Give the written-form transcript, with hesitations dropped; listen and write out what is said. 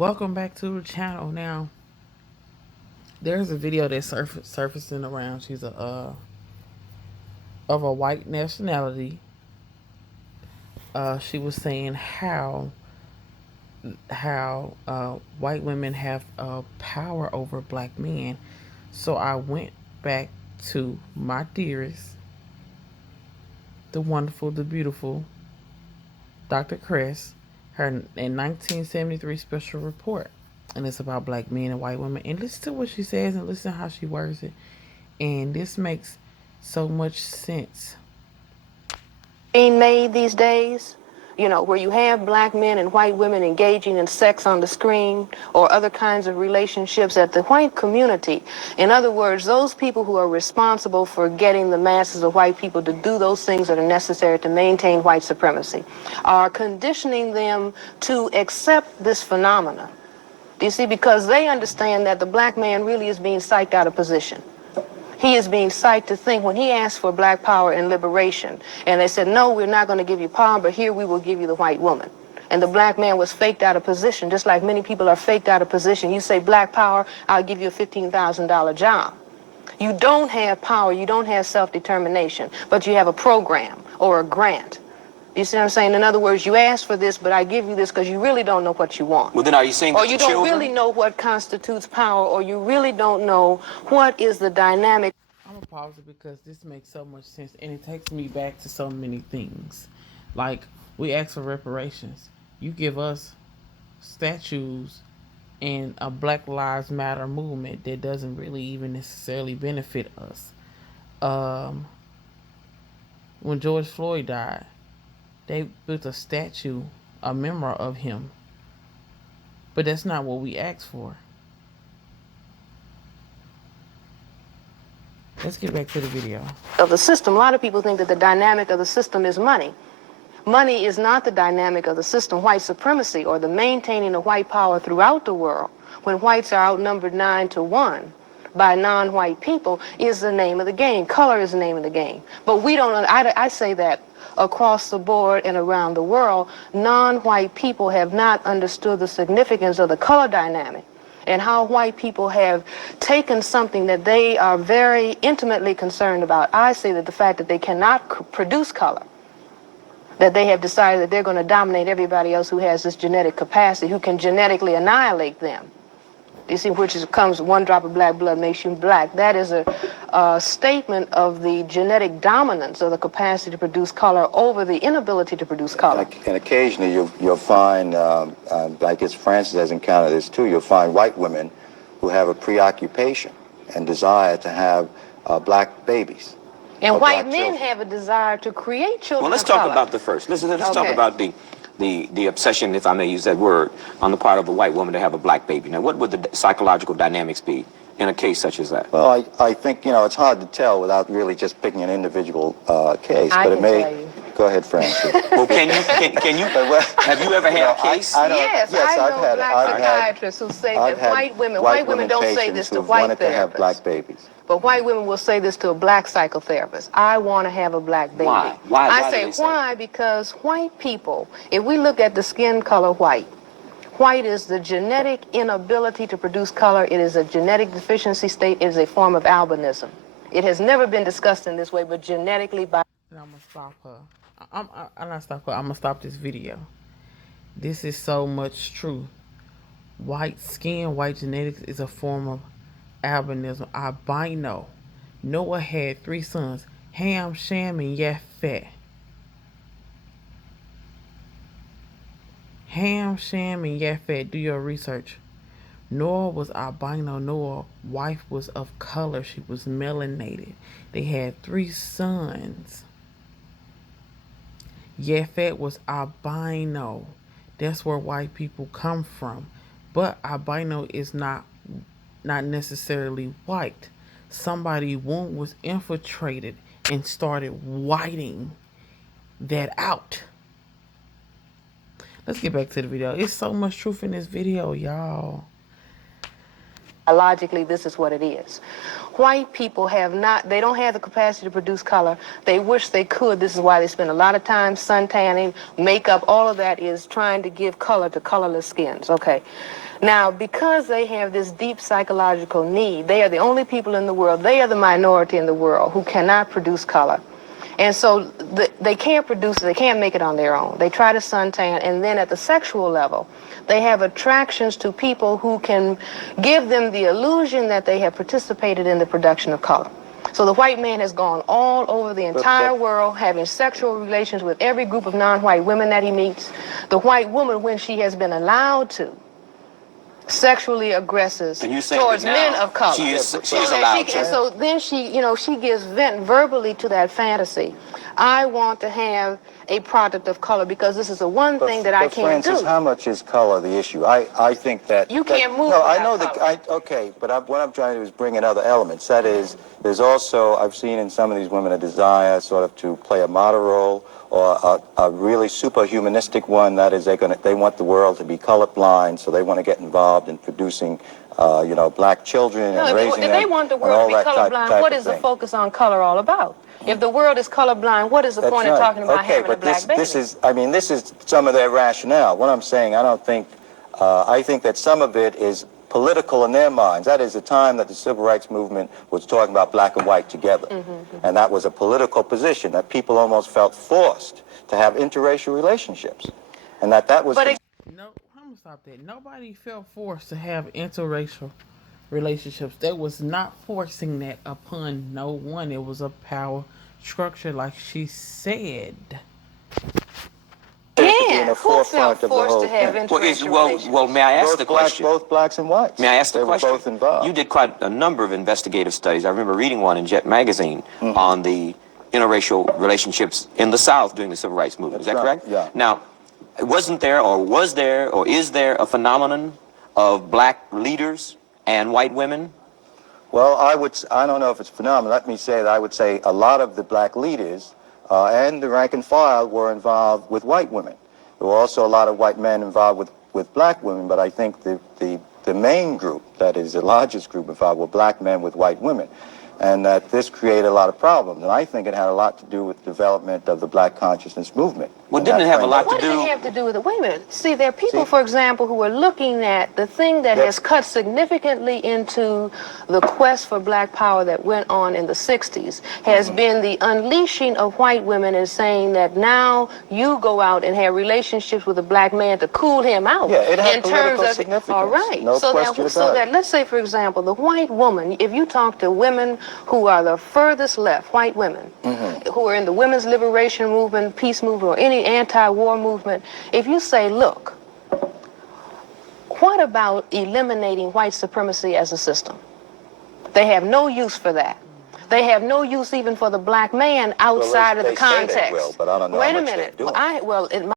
Welcome back to the channel. Now, there's a video that's surfacing around. She's of a white nationality. She was saying how white women have power over black men. So I went back to my dearest, the wonderful, the beautiful Dr. Kress, her in 1973 special report, and it's about black men and white women. And listen to what she says and listen how she words it. And this makes so much sense. Being made these days, where you have black men and white women engaging in sex on the screen or other kinds of relationships at the white community. In other words, those people who are responsible for getting the masses of white people to do those things that are necessary to maintain white supremacy are conditioning them to accept this phenomena. Do you see? Because they understand that the black man really is being psyched out of position. He is being psyched to think when he asked for black power and liberation, and they said, no, we're not going to give you power, but here we will give you the white woman. And the black man was faked out of position, just like many people are faked out of position. You say black power, I'll give you a $15,000 job. You don't have power, you don't have self-determination, but you have a program or a grant. You see what I'm saying? In other words, you ask for this, but I give you this because you really don't know what you want. Well, then are you saying or that you the don't children... really know what constitutes power, or you really don't know what is the dynamic. I'm gonna pause it because this makes so much sense and it takes me back to so many things. Like, we ask for reparations. You give us statues and a Black Lives Matter movement that doesn't really even necessarily benefit us. When George Floyd died, they built a statue, a memory of him. But that's not what we asked for. Let's get back to the video. Of the system, a lot of people think that the dynamic of the system is money. Money is not the dynamic of the system. White supremacy, or the maintaining of white power throughout the world, when whites are outnumbered 9-1 by non-white people, is the name of the game. Color is the name of the game. But we don't, I say that across the board and around the world, non-white people have not understood the significance of the color dynamic, and how white people have taken something that they are very intimately concerned about. I say that the fact that they cannot produce color, that they have decided that they're going to dominate everybody else who has this genetic capacity, who can genetically annihilate them. You see, comes one drop of black blood makes you black. That is a statement of the genetic dominance of the capacity to produce color over the inability to produce color. And occasionally you'll find, like as Francis has encountered this too, you'll find white women who have a preoccupation and desire to have black babies. And white men have a desire to create children. Well, let's talk about the first. Let's talk about the obsession, if I may use that word, on the part of a white woman to have a black baby. Now, what would the psychological dynamics be in a case such as that? Well, I think, it's hard to tell without really just picking an individual case. But it may... Tell you. Go ahead, Francis. Well, can you, have you ever had a case? Yes, I know black psychiatrists who say that white women don't say this to white therapists. To have black babies. But white women will say this to a black psychotherapist. I want to have a black baby. Why? I say why? Because white people, if we look at the skin color white is the genetic inability to produce color. It is a genetic deficiency state. It is a form of albinism. It has never been discussed in this way, but genetically by... And I'm going to stop her. I'm not stop her. I'm going to stop this video. This is so much true. White skin, white genetics is a form of albinism. Albino. Noah had 3 sons, Ham, Shem, and Japheth. Ham, Shem, and Japheth. Do your research. Noah was albino. Noah's wife was of color. She was melanated. They had 3 sons. Japheth was albino. That's where white people come from. But albino is not necessarily white. Somebody's womb was infiltrated and started whiting that out. Let's get back to the video. It's so much truth in this video, y'all. Logically, this is what it is. white people they don't have the capacity to produce color. They wish they could. This is why they spend a lot of time sun tanning, makeup, all of that is trying to give color to colorless skins, okay? Now, because they have this deep psychological need, they are the only people in the world, they are the minority in the world who cannot produce color. And so they can't produce it, they can't make it on their own. They try to suntan, and then at the sexual level, they have attractions to people who can give them the illusion that they have participated in the production of color. So the white man has gone all over the entire world, having sexual relations with every group of non-white women that he meets. The white woman, when she has been allowed to, sexually aggressive towards men of color. She is allowed to. And so then she gives vent verbally to that fantasy. I want to have a product of color because this is the one thing that I can't Francis, do. how much is color the issue? I think that... You can't move No, I without know color. okay, but what I'm trying to do is bring in other elements. That is, there's also, I've seen in some of these women a desire sort of to play a model role, or a really superhumanistic one. That is, they want the world to be colorblind, so they want to get involved in producing, black children and raising them. If they want the world to be colorblind, what is the focus on color all about? If the world is colorblind, what is the point of talking about having a black baby? This is some of their rationale. What I'm saying, I think that some of it is political in their minds. That is the time that the civil rights movement was talking about black and white together. And that was a political position that people almost felt forced to have interracial relationships. And that was... No, I'm going to stop that. Nobody felt forced to have interracial relationships. They was not forcing that upon no one. It was a power structure, like she said. Yeah, who felt forced to have interracial relations? Well, may I ask the question? Both blacks and whites. May I ask the question? They were both involved. You did quite a number of investigative studies. I remember reading one in Jet magazine on the interracial relationships in the South during the Civil Rights Movement. Is that correct? Yeah. Now, wasn't there, or was there, or is there a phenomenon of black leaders and white women? Well, I don't know if it's phenomenal. Let me say that I would say a lot of the black leaders and the rank and file were involved with white women. There were also a lot of white men involved with black women, but I think the main group, that is the largest group involved, were black men with white women. And that this created a lot of problems. And I think it had a lot to do with the development of the black consciousness movement. Well, didn't it have a lot to What do... does it have to do with it? Wait a minute. See, there are people, for example, who are looking at the thing that has cut significantly into the quest for black power that went on in the 60s, has been the unleashing of white women and saying that now you go out and have relationships with a black man to cool him out. Yeah, it had in political terms of, significance. all right. No so question that, about it. let's say, for example, the white woman, if you talk to women who are the furthest left, white women, who are in the women's liberation movement, peace movement, or any anti-war movement, if you say, look, what about eliminating white supremacy as a system? They have no use for that. They have no use even for the black man outside of the context. They say they will, but I don't know Wait how a much minute. they do. Well, it